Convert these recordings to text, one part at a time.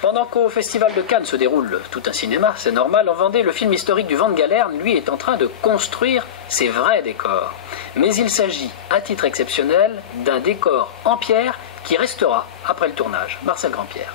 Pendant qu'au Festival de Cannes se déroule tout un cinéma, c'est normal, en Vendée, le film historique du Vent de Galerne, lui, est en train de construire ses vrais décors. Mais il s'agit, à titre exceptionnel, d'un décor en pierre qui restera après le tournage. Marcel Grandpierre.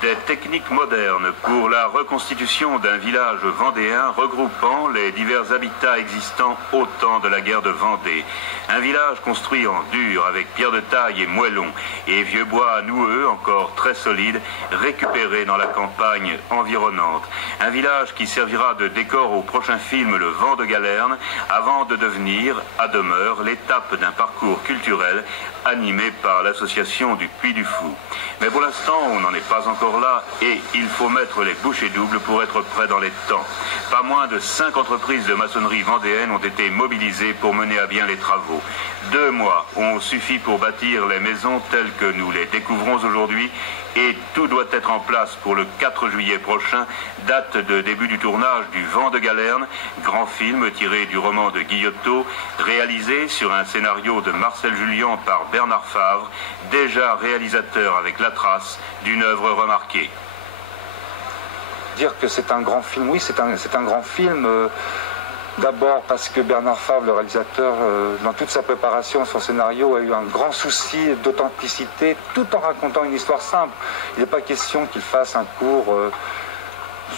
Des techniques modernes pour la reconstitution d'un village vendéen regroupant les divers habitats existants au temps de la guerre de Vendée. Un village construit en dur avec pierre de taille et moellon et vieux bois noueux encore très solides récupérés dans la campagne environnante. Un village qui servira de décor au prochain film Le Vent de Galerne avant de devenir, à demeure, l'étape d'un parcours culturel animé par l'association du Puy du Fou. Mais pour l'instant, on n'en est pas encore là et il faut mettre les bouchées doubles pour être prêt dans les temps. Pas moins de 5 entreprises de maçonnerie vendéennes ont été mobilisées pour mener à bien les travaux. 2 mois ont suffi pour bâtir les maisons telles que nous les découvrons aujourd'hui et tout doit être en place pour le 4 juillet prochain, date de début du tournage du Vent de Galerne, grand film tiré du roman de Guillotot, réalisé sur un scénario de Marcel Jullian par Bernard Favre, déjà réalisateur avec La Trace d'une œuvre remarquée. Dire que c'est un grand film, oui, c'est un grand film. D'abord parce que Bernard Favre, le réalisateur, dans toute sa préparation, son scénario, a eu un grand souci d'authenticité, tout en racontant une histoire simple. Il n'est pas question qu'il fasse un cours,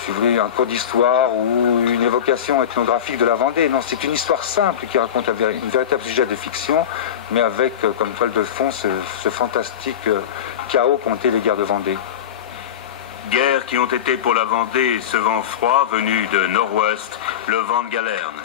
si vous voulez, un cours d'histoire ou une évocation ethnographique de la Vendée. Non, c'est une histoire simple qui raconte un véritable sujet de fiction, mais avec comme toile de fond ce fantastique chaos qu'ont été les guerres de Vendée. Guerres qui ont été pour la Vendée ce vent froid venu de nord-ouest, le Vent de Galerne.